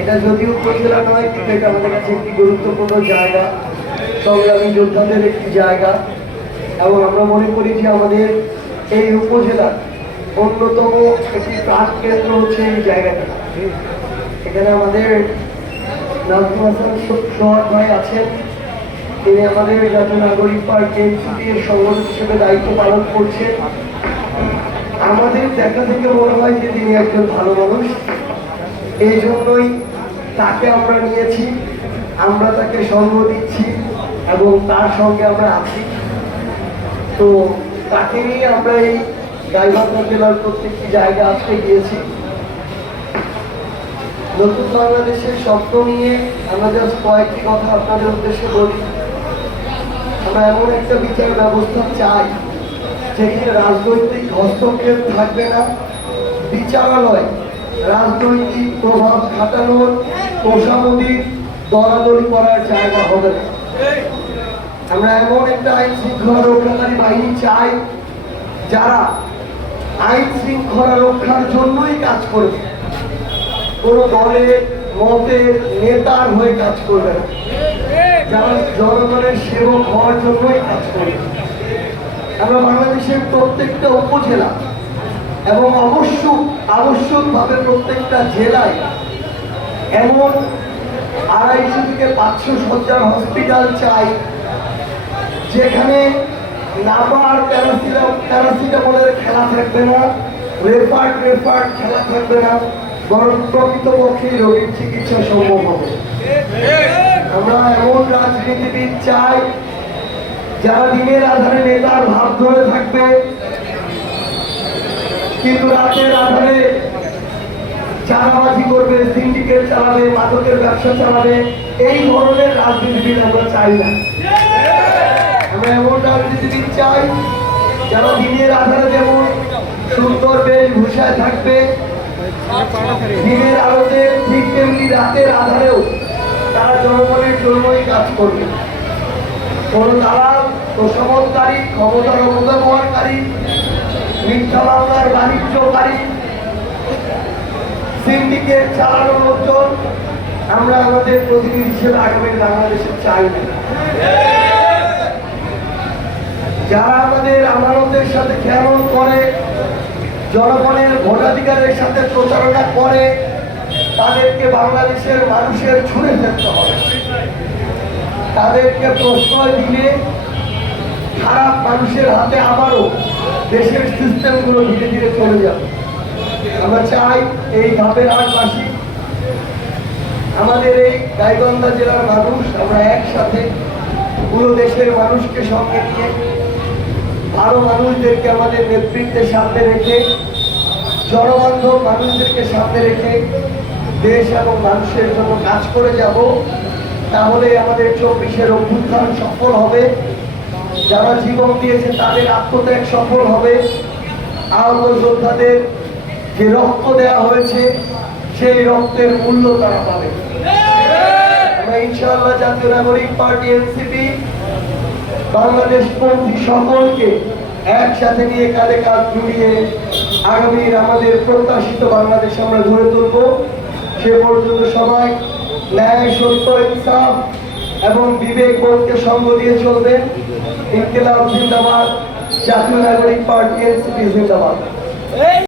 এটা যদিও উপজেলা নয়, কিন্তু এটা আমাদের কাছে একটি গুরুত্বপূর্ণ জায়গা। সংগ্রামী যোদ্ধাদের একটি জায়গা। এবং আমরা মনে করি যে আমাদের এই উপজেলার অন্যতম একটি প্রাণ কেন্দ্র হচ্ছে এই জায়গাটা। এখানে আমাদের নাজমুল হাসান সোহাগ ভাই আছেন। তিনি আমাদের জাতীয় নাগরিক পার্টি এনসিপির সংগঠক হিসেবে দায়িত্ব পালন করছেন। আমাদের দেখা থেকে মনে হয় যে তিনি একজন ভালো মানুষ। এই জন্যই তাকে আমরা নিয়েছি, আমরা তাকে সঙ্গ দিচ্ছি এবং তার সঙ্গে আমরা আছি। তো তাকে নিয়ে আমরা এই গাইবান্ধা জেলার প্রত্যেকটি জায়গা আজকে গিয়েছি। নতুন বাংলাদেশের স্বপ্ন নিয়ে আমরা জাস্ট কয়েকটি কথা আপনাদের উদ্দেশ্যে বলি। আমরা এমন একটা বিচার ব্যবস্থা চাই যেখানে রাজনৈতিক হস্তক্ষেপ থাকবে না। বিচারালয়, রাজনৈতিক প্রভাব খাটানোর তোষামদির দরাদরি করার জায়গা হবে না। আমরা এমন একটা আইন শৃঙ্খলা রক্ষাকারী বাহিনী চাই, যারা আইন শৃঙ্খলা রক্ষার জন্যই কাজ করবে কোনো দলের, মতের নেতার হয়ে কাজ করবে না। যারা জনগণের সেবক হওয়ার জন্যই কাজ করবে। আমরা বাংলাদেশের প্রত্যেকটা উপজেলা এবং অবশ্য আবশ্যকভাবে প্রত্যেকটা জেলায় এমন আড়াইশো থেকে পাঁচশো সজ্জার হসপিটাল চাই, যেখানে নাবার প্যারাসিটাম প্যারাসিটামলের খেলা থাকবে না রেফার্ড রেফার্ড খেলা থাকবে না, বরং প্রকৃতপক্ষে রোগীর চিকিৎসা সম্ভব হবে। আমরা এমন রাজনীতিবিদ চাই যারা দিনের আধারে নেতার ভাব ধরে থাকবে, কিন্তু রাতের আধারে চাঁদাবাজি করবে, সিন্ডিকেট চালাবে মাদকের ব্যবসা চালাবে, এই ধরনের রাজনীতিবিদ আমরা চাই না। আমরা এমন রাজনীতিবিদ চাই যারা দিনের আধারে যেমন সুন্দর বেশভূষায় থাকবে, দিনের আলোতে ঠিক তেমনি রাতের আধারেও তারা জনগণের জন্যই কাজ করবে। কোন দালাল ক্ষমতার অপব্যবহারকারী মিথ্যা মামলার বাণিজ্যকারী, সিন্ডিকেট চালানোর লোকজন, আমরা আমাদের প্রতিনিধি হিসেবে আগামী বাংলাদেশে চাই যারা আমাদের আমানতের সাথে খেয়াল করে, জনগণের ভোটাধিকারের সাথে প্রচারণা করে, তাদেরকে বাংলাদেশের মানুষের ছুঁড়ে ফেলতে হবে। তাদেরকে প্রশ্রয় দিলে খারাপ মানুষের হাতে আবারও দেশের সিস্টেমগুলো ধীরে ধীরে চলে যাবে। আমরা চাই এই ধাপের আটবাসী, আমাদের এই গাইবান্ধা জেলার মানুষ, আমরা একসাথে পুরো দেশের মানুষকে সঙ্গে নিয়ে আরও মানুষদেরকে আমাদের নেতৃত্বের সামনে রেখে, জনবান্ধব মানুষদেরকে সামনে রেখে দেশ এবং মানুষের জন্য কাজ করে যাব। তাহলে আমাদের চব্বিশের অভ্যুত্থান সফল হবে। যারা জীবন দিয়েছে, তাদের আত্মত্যাগ সফল হবে। আহত যোদ্ধাদের যে রক্ত দেওয়া হয়েছে, সেই রক্তের মূল্য তারা পাবে। আমরা জাতীয় নাগরিক পার্টি, এনসিপি, বাংলাদেশ পন্থী সকলকে একসাথে নিয়ে কাঁধে কাঁধ জুড়িয়ে আগামীর আমাদের প্রত্যাশিত বাংলাদেশ আমরা গড়ে তুলব। সে পর্যন্ত সবাই ন্যায়, সত্য, ইনসাফ এবং বিবেক বোধকে সঙ্গ দিয়ে চলবে ইনকিলাব জিন্দাবাদ জাতীয় নাগরিক পার্টি এনসিপি জিন্দাবাদ।